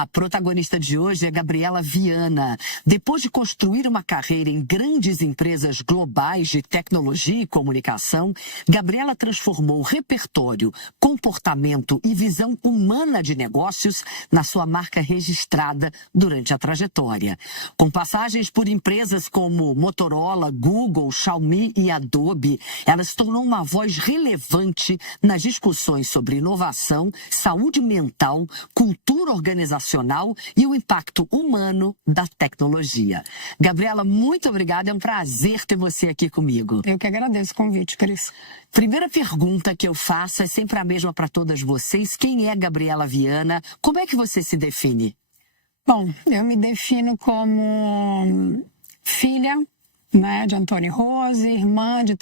A protagonista de hoje é Gabriela Viana. Depois de construir uma carreira em grandes empresas globais de tecnologia e comunicação, Gabriela transformou repertório, comportamento e visão humana de negócios na sua marca registrada durante a trajetória. Com passagens por empresas como Motorola, Google, Xiaomi e Adobe, ela se tornou uma voz relevante nas discussões sobre inovação, saúde mental, cultura organizacional e o impacto humano da tecnologia. Gabriela, muito obrigada, é um prazer ter você aqui comigo. Eu que agradeço o convite, Cris. Primeira pergunta que eu faço é sempre a mesma para todas vocês. Quem é Gabriela Viana? Como é que você se define? Bom, eu me defino como filha, né, de Antônio e Rose, irmã de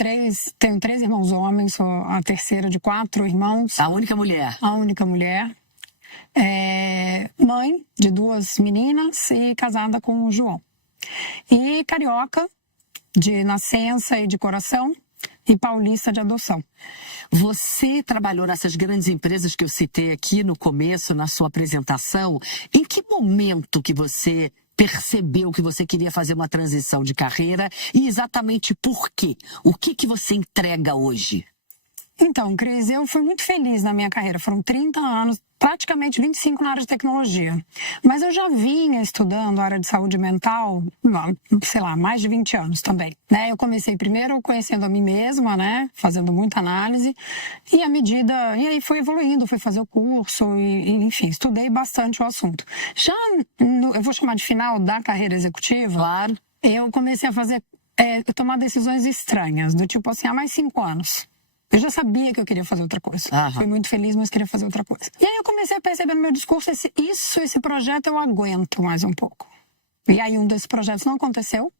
tenho 3 irmãos homens, sou a terceira de 4 irmãos. A única mulher? A única mulher. Mãe de 2 meninas e casada com o João. E carioca de nascença e de coração e paulista de adoção. Você trabalhou nessas grandes empresas que eu citei aqui no começo, na sua apresentação. Em que momento que você percebeu que você queria fazer uma transição de carreira e exatamente por quê? O que você entrega hoje? Então, Cris, eu fui muito feliz na minha carreira. Foram 30 anos, praticamente 25 na área de tecnologia. Mas eu já vinha estudando a área de saúde mental, sei lá, mais de 20 anos também, né? Eu comecei primeiro conhecendo a mim mesma, né? Fazendo muita análise. E e aí fui evoluindo, fui fazer o curso enfim, estudei bastante o assunto. Já, eu vou chamar de final da carreira executiva, claro, eu comecei a tomar decisões estranhas, do tipo assim, há mais 5 anos. Eu já sabia que eu queria fazer outra coisa. Fui muito feliz, mas queria fazer outra coisa. E aí eu comecei a perceber no meu discurso, esse projeto eu aguento mais um pouco. E aí um desses projetos não aconteceu.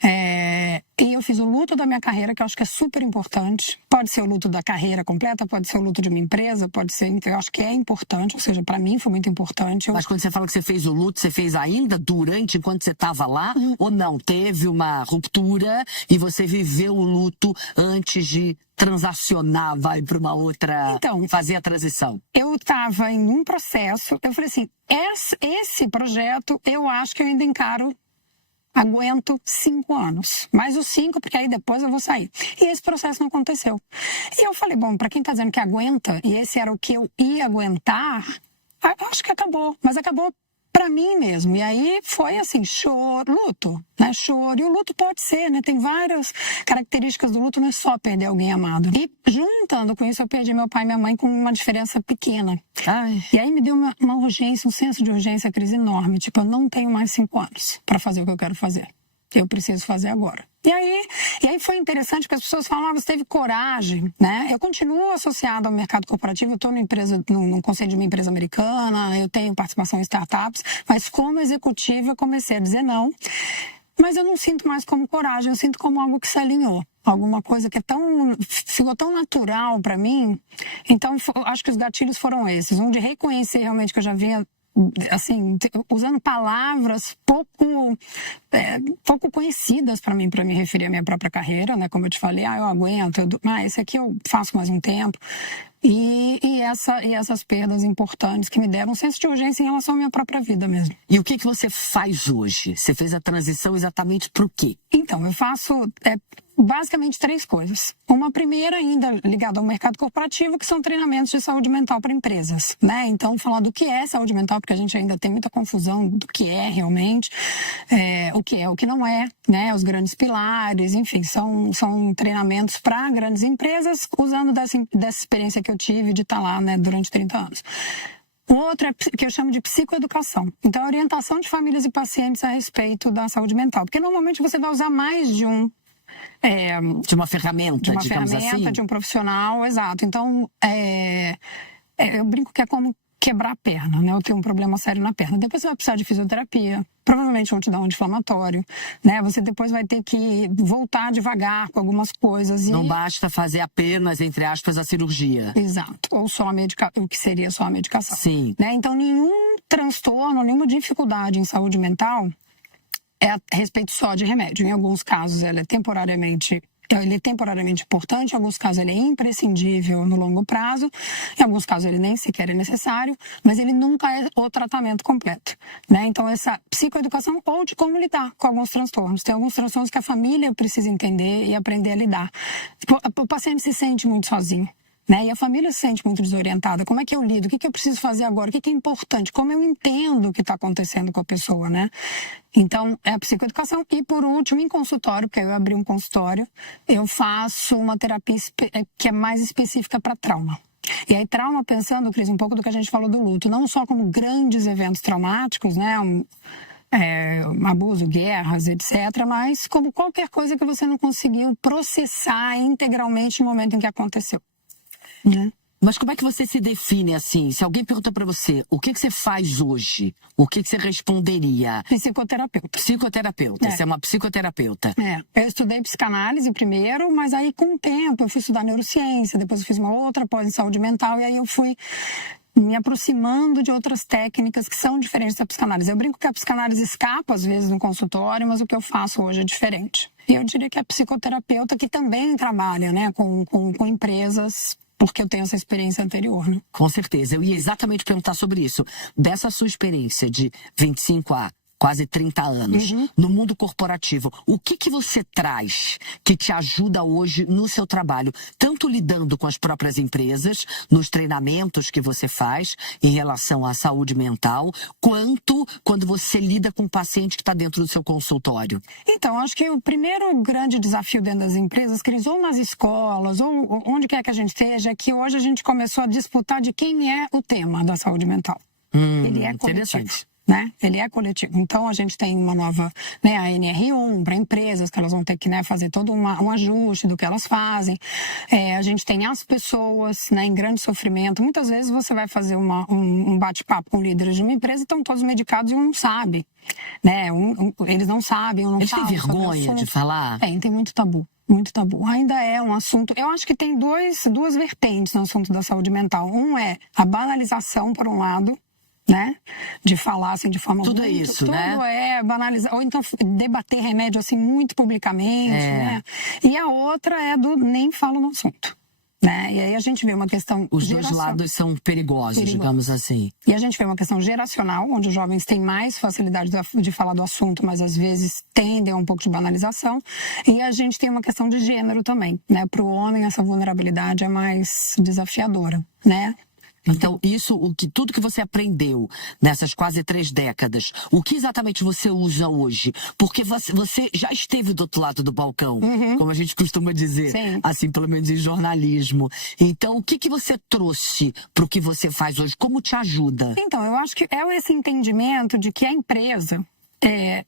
E eu fiz o luto da minha carreira, que eu acho que é super importante. Pode ser o luto da carreira completa, pode ser o luto de uma empresa, pode ser... Eu acho que é importante, ou seja, para mim foi muito importante. Mas quando você fala que você fez o luto, você fez ainda durante, enquanto você estava lá? Ou não? Teve uma ruptura e você viveu o luto antes de transacionar, vai para uma outra... Então, fazer a transição? Eu estava em um processo, eu falei assim, esse projeto eu acho que eu ainda aguento 5 anos. Mais os 5, porque aí depois eu vou sair. E esse processo não aconteceu. E eu falei, bom, para quem tá dizendo que aguenta, e esse era o que eu ia aguentar, acho que acabou. Mas acabou para mim mesmo. E aí foi assim, luto, né? Choro. E o luto pode ser, né? Tem várias características do luto, não é só perder alguém amado. E juntando com isso, eu perdi meu pai e minha mãe com uma diferença pequena. E aí me deu uma urgência, um senso de urgência, crise enorme. Tipo, eu não tenho mais 5 anos para fazer o que eu quero fazer. Eu preciso fazer agora. E aí foi interessante porque as pessoas falam, você teve coragem, né? Eu continuo associada ao mercado corporativo, eu estou no conselho de uma empresa americana, eu tenho participação em startups, mas como executiva eu comecei a dizer não. Mas eu não sinto mais como coragem, eu sinto como algo que se alinhou. Alguma coisa que ficou tão natural para mim. Então, acho que os gatilhos foram esses. Um de reconhecer realmente que eu já vinha assim, usando palavras pouco conhecidas para mim, para me referir à minha própria carreira, né? Como eu te falei, eu aguento, esse aqui eu faço mais um tempo. E essas perdas importantes que me deram um senso de urgência em relação à minha própria vida mesmo. E o que você faz hoje? Você fez a transição exatamente para o quê? Então, eu faço basicamente 3 coisas. Uma primeira ainda ligada ao mercado corporativo, que são treinamentos de saúde mental para empresas, né? Então, falar do que é saúde mental, porque a gente ainda tem muita confusão do que é realmente, o que é, o que não é, né? Os grandes pilares, enfim, são treinamentos para grandes empresas, usando dessa experiência que eu tive de estar lá, né, durante 30 anos. Outra que eu chamo de psicoeducação. Então, a orientação de famílias e pacientes a respeito da saúde mental. Porque normalmente você vai usar mais de de uma ferramenta, digamos assim? De um profissional, exato. Então, eu brinco que é como quebrar a perna, né? Eu tenho um problema sério na perna. Depois você vai precisar de fisioterapia, provavelmente vão te dar um anti-inflamatório, né? Você depois vai ter que voltar devagar com algumas coisas. Não basta fazer apenas, entre aspas, a cirurgia. Exato. Ou só o que seria só a medicação. Sim. Né? Então, nenhum transtorno, nenhuma dificuldade em saúde mental é a respeito só de remédio. Em alguns casos, ela é temporariamente ele é temporariamente importante, em alguns casos ele é imprescindível no longo prazo, em alguns casos ele nem sequer é necessário, mas ele nunca é o tratamento completo, né? Então essa psicoeducação ou de como lidar com alguns transtornos. Tem alguns transtornos que a família precisa entender e aprender a lidar. O paciente se sente muito sozinho, né? E a família se sente muito desorientada. Como é que eu lido? O que eu preciso fazer agora? O que é importante? Como eu entendo o que está acontecendo com a pessoa, né? Então, é a psicoeducação. E, por último, em consultório, porque eu abri um consultório, eu faço uma terapia que é mais específica para trauma. E aí, trauma, pensando, Cris, um pouco do que a gente falou do luto, não só como grandes eventos traumáticos, né? Abuso, guerras, etc., mas como qualquer coisa que você não conseguiu processar integralmente no momento em que aconteceu. Né? Mas como é que você se define assim? Se alguém pergunta pra você, o que você faz hoje? O que você responderia? Psicoterapeuta. Psicoterapeuta. Você é uma psicoterapeuta. Eu estudei psicanálise primeiro, mas aí com o tempo eu fui estudar neurociência, depois eu fiz uma outra pós em saúde mental e aí eu fui me aproximando de outras técnicas que são diferentes da psicanálise. Eu brinco que a psicanálise escapa às vezes no consultório, mas o que eu faço hoje é diferente. E eu diria que a psicoterapeuta que também trabalha, né, com empresas, porque eu tenho essa experiência anterior, né? Com certeza. Eu ia exatamente perguntar sobre isso. Dessa sua experiência de 25 a quase 30 anos, no mundo corporativo, o que você traz que te ajuda hoje no seu trabalho? Tanto lidando com as próprias empresas, nos treinamentos que você faz em relação à saúde mental, quanto quando você lida com o paciente que está dentro do seu consultório? Então, acho que o primeiro grande desafio dentro das empresas, Cris, ou nas escolas, ou onde quer que a gente esteja, é que hoje a gente começou a disputar de quem é o tema da saúde mental. Ele é coletivo. Né? Ele é coletivo. Então, a gente tem uma nova, né, a NR1 para empresas, que elas vão ter que, né, fazer todo um ajuste do que elas fazem. A gente tem as pessoas, né, em grande sofrimento. Muitas vezes você vai fazer um bate-papo com líderes de uma empresa e estão todos medicados e um não sabe. Né? Eles não sabem, um não Eles falam. Eles têm vergonha de falar? Tem muito tabu. Muito tabu. Ainda é um assunto... Eu acho que tem duas vertentes no assunto da saúde mental. Um é a banalização, por um lado, né? De falar assim de forma tudo muito, é isso, né? Tudo é banalizar, ou então debater remédio assim muito publicamente, né? E a outra é do nem falo no assunto, né? E aí a gente vê uma questão Os dois lados são perigosos, digamos assim. E a gente vê uma questão geracional, onde os jovens têm mais facilidade de falar do assunto, mas às vezes tendem a um pouco de banalização. E a gente tem uma questão de gênero também, né? Para o homem essa vulnerabilidade é mais desafiadora, né? Então, tudo que você aprendeu nessas quase 3 décadas, o que exatamente você usa hoje? Porque você já esteve do outro lado do balcão, como a gente costuma dizer, Sim. assim, pelo menos em jornalismo. Então, o que você trouxe para o que você faz hoje? Como te ajuda? Então, eu acho que é esse entendimento de que a empresa,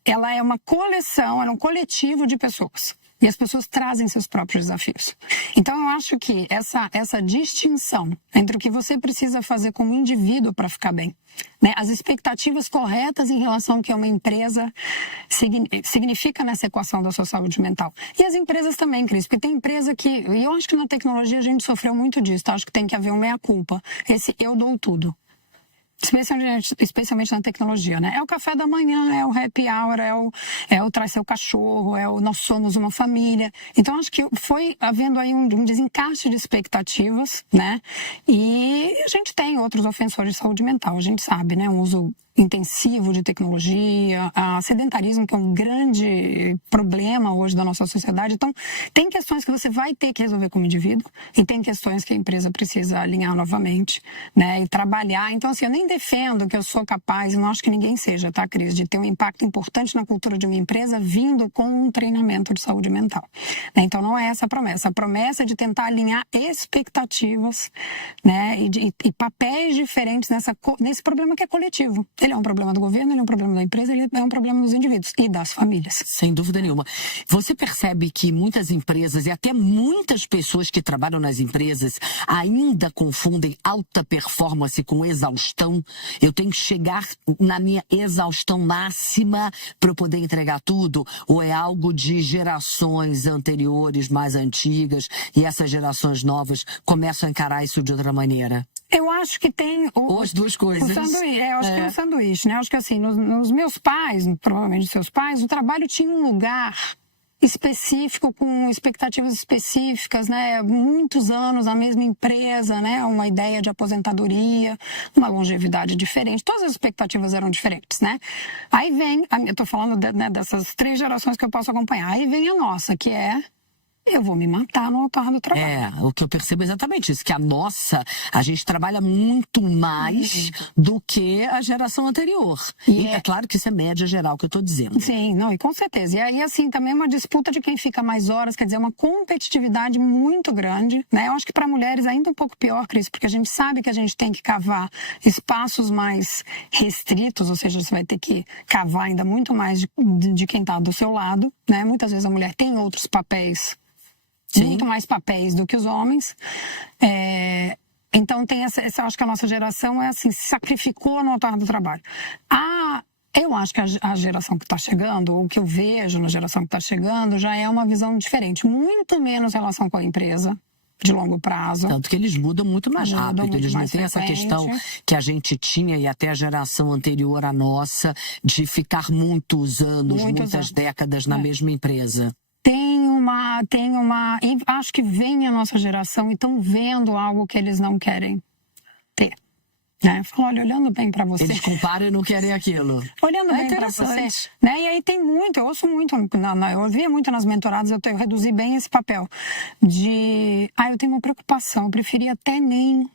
ela é uma coleção, ela é um coletivo de pessoas. E as pessoas trazem seus próprios desafios. Então, eu acho que essa distinção entre o que você precisa fazer como indivíduo para ficar bem, né, as expectativas corretas em relação ao que uma empresa significa nessa equação da sua saúde mental. E as empresas também, Cris, porque tem empresa e eu acho que na tecnologia a gente sofreu muito disso, tá? Acho que tem que haver um meia-culpa. Esse eu dou tudo. Especialmente na tecnologia, né? É o café da manhã, é o happy hour, é o traz seu cachorro, nós somos uma família. Então, acho que foi havendo aí um desencaixe de expectativas, né? E a gente tem outros ofensores de saúde mental, a gente sabe, né? Um uso intensivo de tecnologia, sedentarismo, que é um grande problema hoje da nossa sociedade. Então, tem questões que você vai ter que resolver como indivíduo e tem questões que a empresa precisa alinhar novamente, né, e trabalhar. Então, assim, eu nem defendo que eu sou capaz, e não acho que ninguém seja, tá, Cris, de ter um impacto importante na cultura de uma empresa vindo com um treinamento de saúde mental. Então, não é essa a promessa. A promessa é de tentar alinhar expectativas, né, e papéis diferentes nesse problema que é coletivo. Ele é um problema do governo, ele é um problema da empresa, ele é um problema dos indivíduos e das famílias. Sem dúvida nenhuma. Você percebe que muitas empresas e até muitas pessoas que trabalham nas empresas ainda confundem alta performance com exaustão? Eu tenho que chegar na minha exaustão máxima para eu poder entregar tudo? Ou é algo de gerações anteriores, mais antigas, e essas gerações novas começam a encarar isso de outra maneira? Eu acho que tem... Ou as duas coisas. O sanduíche, eu acho que é o sanduíche, né? Eu acho que assim, nos meus pais, provavelmente seus pais, o trabalho tinha um lugar específico, com expectativas específicas, né? Muitos anos na mesma empresa, né? Uma ideia de aposentadoria, uma longevidade diferente. Todas as expectativas eram diferentes, né? Aí vem, eu tô falando dessas 3 gerações que eu posso acompanhar. Aí vem a nossa, que é: eu vou me matar no altar do trabalho. O que eu percebo é exatamente isso, que a gente trabalha muito mais do que a geração anterior. E é claro que isso é média geral que eu tô dizendo. Sim, não, e com certeza. E aí, assim, também é uma disputa de quem fica mais horas, quer dizer, uma competitividade muito grande, né? Eu acho que para mulheres é ainda um pouco pior, Cris, porque a gente sabe que a gente tem que cavar espaços mais restritos, ou seja, você vai ter que cavar ainda muito mais de quem tá do seu lado, né? Muitas vezes a mulher tem outros papéis, muito mais papéis do que os homens. Então tem eu acho que a nossa geração é assim, se sacrificou no altar do trabalho. Eu acho que a geração que está chegando, ou o que eu vejo na geração que está chegando, já é uma visão diferente. Muito menos relação com a empresa, de longo prazo. Tanto que eles mudam muito mais rápido. Eles não têm essa questão que a gente tinha, e até a geração anterior à nossa, de ficar muitas décadas na mesma empresa. E acho que vem a nossa geração e estão vendo algo que eles não querem ter. Né? Falam, olha, olhando bem pra você. Eles comparam e não querem aquilo. Olhando bem pra você. Né? E aí tem muito, eu ouço muito, eu ouvia muito nas mentoradas, eu reduzi bem esse papel de, eu tenho uma preocupação, eu preferia até nem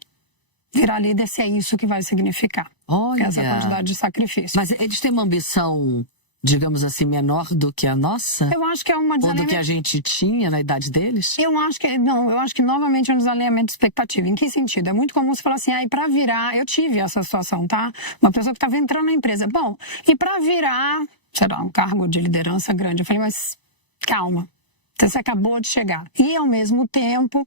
virar líder se é isso que vai significar. Olha. Essa quantidade de sacrifício. Mas eles têm uma ambição, digamos assim, menor do que a nossa? Eu acho que é uma ou do que a gente tinha na idade deles? Eu acho que novamente é um desalinhamento de expectativa. Em que sentido? É muito comum você falar assim, pra virar, eu tive essa situação, tá? Uma pessoa que estava entrando na empresa. Bom, e pra virar, sei lá, um cargo de liderança grande. Eu falei, mas calma, você acabou de chegar. E, ao mesmo tempo,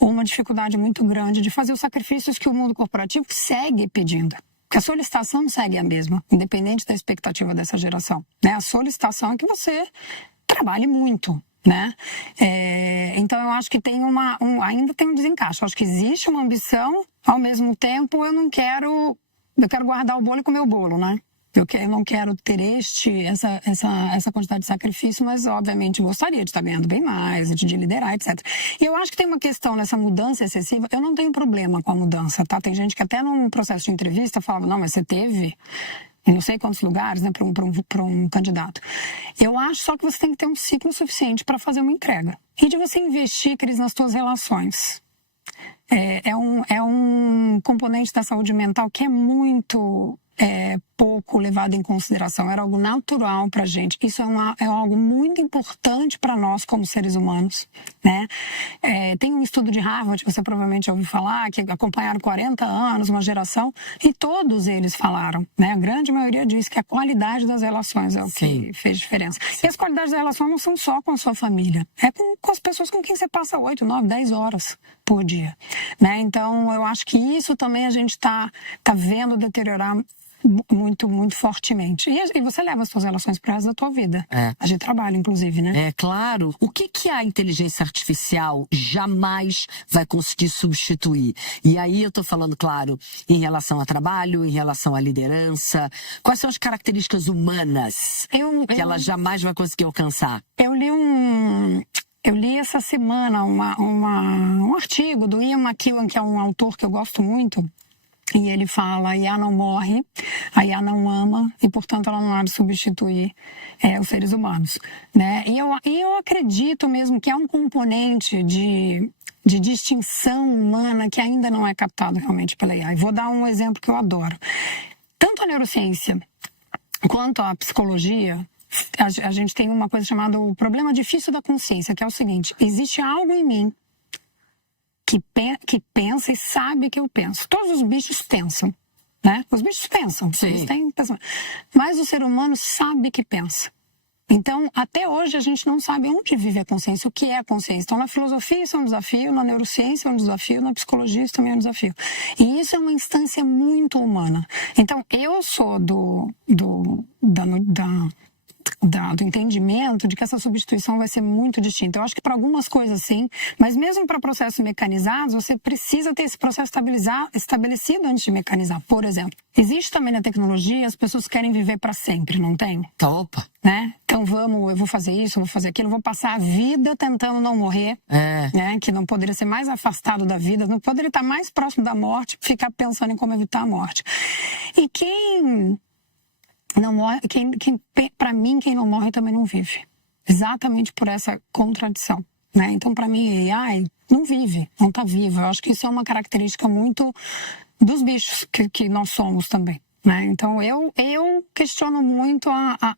uma dificuldade muito grande de fazer os sacrifícios que o mundo corporativo segue pedindo. Porque a solicitação segue a mesma, independente da expectativa dessa geração. Né? A solicitação é que você trabalhe muito. Né? Então eu acho que tem ainda tem um desencaixe. Eu acho que existe uma ambição, ao mesmo tempo eu quero guardar o bolo e comer o bolo, né? Eu não quero ter essa quantidade de sacrifício, mas obviamente gostaria de estar ganhando bem mais, de liderar, etc. E eu acho que tem uma questão nessa mudança excessiva. Eu não tenho problema com a mudança, tá? Tem gente que até num processo de entrevista fala, não, mas você teve em não sei quantos lugares, né, para um candidato. Eu acho só que você tem que ter um ciclo suficiente para fazer uma entrega. E de você investir, Cris, nas suas relações. É um componente da saúde mental que é muito pouco levado em consideração. Era algo natural para a gente. Isso é algo muito importante para nós como seres humanos, né? Tem um estudo de Harvard, que você provavelmente ouviu falar, que acompanharam 40 anos, uma geração, e todos eles falaram, né? A grande maioria diz que a qualidade das relações é o que fez diferença. E as qualidades das relações não são só com a sua família, é com as pessoas com quem você passa 8, 9, 10 horas por dia, né? Então, eu acho que isso também a gente tá vendo deteriorar muito, muito fortemente. E você leva as suas relações para o resto da tua vida. A gente trabalha, inclusive, né? Claro. O que a inteligência artificial jamais vai conseguir substituir? E aí eu tô falando, claro, em relação a trabalho, em relação à liderança. Quais são as características humanas que ela jamais vai conseguir alcançar? Eu li essa semana um artigo do Ian McEwan, que é um autor que eu gosto muito. E ele fala, a IA não morre, a IA não ama e, portanto, ela não há de substituir os seres humanos. Né? E eu acredito mesmo que é um componente de distinção humana que ainda não é captado realmente pela IA. E vou dar um exemplo que eu adoro. Tanto a neurociência quanto a psicologia, a gente tem uma coisa chamada o problema difícil da consciência, que é o seguinte, existe algo em mim que pensa e sabe que eu penso. Todos os bichos pensam, né? Os bichos pensam. Eles têm pensamento. Mas o ser humano sabe que pensa. Então, até hoje, a gente não sabe onde vive a consciência, o que é a consciência. Então, na filosofia isso é um desafio, na neurociência é um desafio, na psicologia isso também é um desafio. E isso é uma instância muito humana. Então, eu sou do entendimento de que essa substituição vai ser muito distinta. Eu acho que para algumas coisas sim, mas mesmo para processos mecanizados, você precisa ter esse processo estabelecido antes de mecanizar. Por exemplo, existe também na tecnologia, as pessoas querem viver para sempre, não tem? Opa! Né? Então eu vou fazer isso, eu vou fazer aquilo, eu vou passar a vida tentando não morrer, né? Que não poderia ser mais afastado da vida, não poderia estar mais próximo da morte, ficar pensando em como evitar a morte. E quem não morre, para mim, quem não morre também não vive. Exatamente por essa contradição, né? Então, para mim, AI não vive, não está vivo. Eu acho que isso é uma característica muito dos bichos que nós somos também. Né? Então, eu questiono muito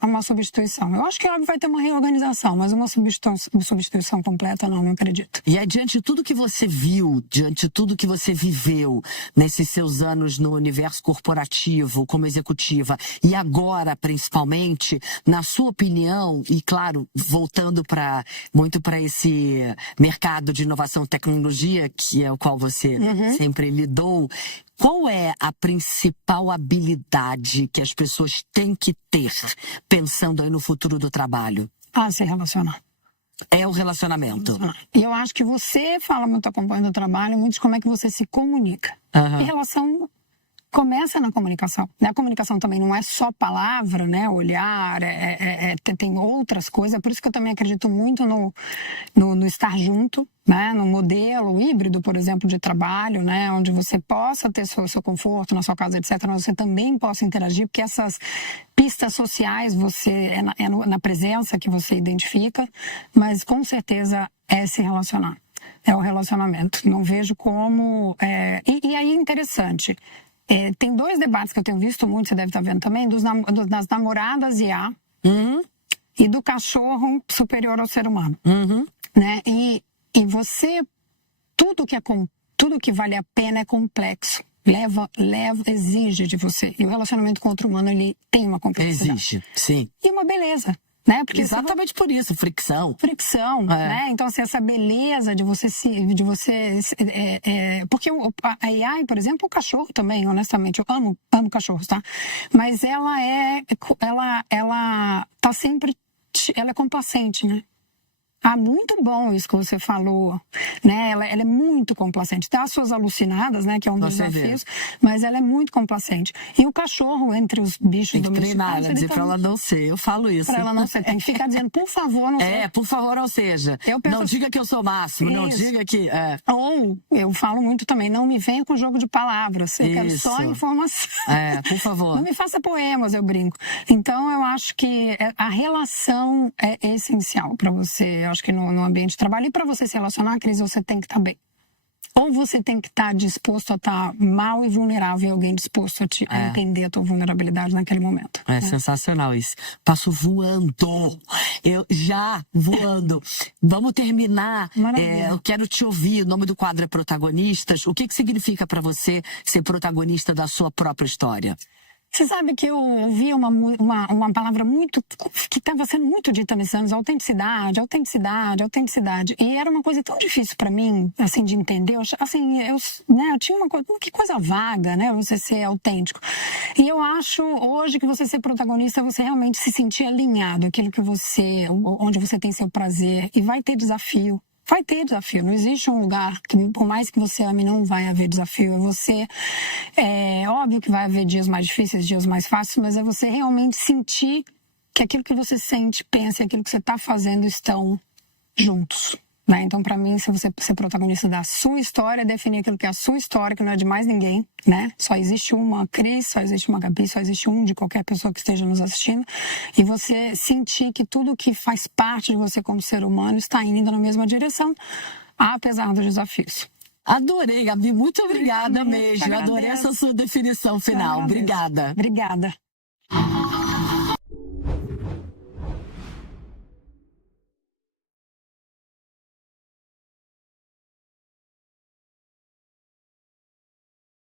uma substituição. Eu acho que óbvio vai ter uma reorganização, mas uma substituição completa, não acredito. E aí, diante de tudo que você viu, diante de tudo que você viveu nesses seus anos no universo corporativo, como executiva, e agora, principalmente, na sua opinião, e claro, voltando muito para esse mercado de inovação e tecnologia, que é o qual você sempre lidou, qual é a principal habilidade que as pessoas têm que ter pensando aí no futuro do trabalho? Se relacionar. É o relacionamento. E eu acho que você fala muito acompanhando o trabalho, muito de como é que você se comunica. E relação começa na comunicação. A comunicação também não é só palavra, né? Olhar, tem outras coisas. Por isso que eu também acredito muito no estar junto, né? No modelo híbrido, por exemplo, de trabalho, né? Onde você possa ter seu conforto na sua casa, etc. Mas você também possa interagir, porque essas pistas sociais é na presença que você identifica, mas com certeza é se relacionar. É o relacionamento. Não vejo como... E aí é interessante... tem dois debates que eu tenho visto muito, você deve estar vendo também, das namoradas IA e do cachorro superior ao ser humano. Né? E você, tudo que vale a pena é complexo. Exige de você. E o relacionamento com outro humano, ele tem uma complexidade. Exige, sim. E uma beleza. Né? Porque exatamente por isso, fricção. Né? Então, assim, essa beleza de você porque a AI, por exemplo, o cachorro também, honestamente, eu amo cachorros, tá? Mas ela tá sempre, ela é complacente, né? Muito bom isso que você falou, né? Ela é muito complacente. Tem as suas alucinadas, né? Que é um dos desafios, mas ela é muito complacente. E o cachorro, entre os bichos tem que treinar, né? Dizer pra ela não ser. Eu falo isso. Pra ela não ser. Tem que ficar dizendo, por favor, não seja. Por favor, não seja. Não diga que eu sou o máximo, não diga que... Ou, eu falo muito também, não me venha com jogo de palavras. Eu quero só informação. Por favor. Não me faça poemas, eu brinco. Então, eu acho que a relação é essencial pra você. Eu acho que no ambiente de trabalho. E para você se relacionar, Cris, você tem que estar bem. Ou você tem que estar disposto a estar mal e vulnerável, e alguém disposto a entender a tua vulnerabilidade naquele momento. Sensacional isso. Passo voando. Voando. Vamos terminar. Eu quero te ouvir. O nome do quadro é Protagonistas. O que significa para você ser protagonista da sua própria história? Você sabe que eu ouvi uma palavra que estava sendo muito dita nesses anos, autenticidade. E era uma coisa tão difícil para mim, assim, de entender. Eu tinha uma coisa, que coisa vaga, né? Você ser autêntico. E eu acho, hoje, que você ser protagonista, você realmente se sentir alinhado, aquilo que onde você tem seu prazer. E vai ter desafio. Vai ter desafio, não existe um lugar que, por mais que você ame, não vai haver desafio. É óbvio que vai haver dias mais difíceis, dias mais fáceis, mas é você realmente sentir que aquilo que você sente, pensa e aquilo que você está fazendo estão juntos. Né? Então, para mim, se você ser protagonista da sua história, definir aquilo que é a sua história, que não é de mais ninguém, né? Só existe uma Cris, só existe uma Gabi, só existe de qualquer pessoa que esteja nos assistindo. E você sentir que tudo que faz parte de você como ser humano está indo na mesma direção, apesar dos desafios. Adorei, Gabi. Muito obrigada mesmo. Eu adorei essa sua definição final. Obrigada. Obrigada.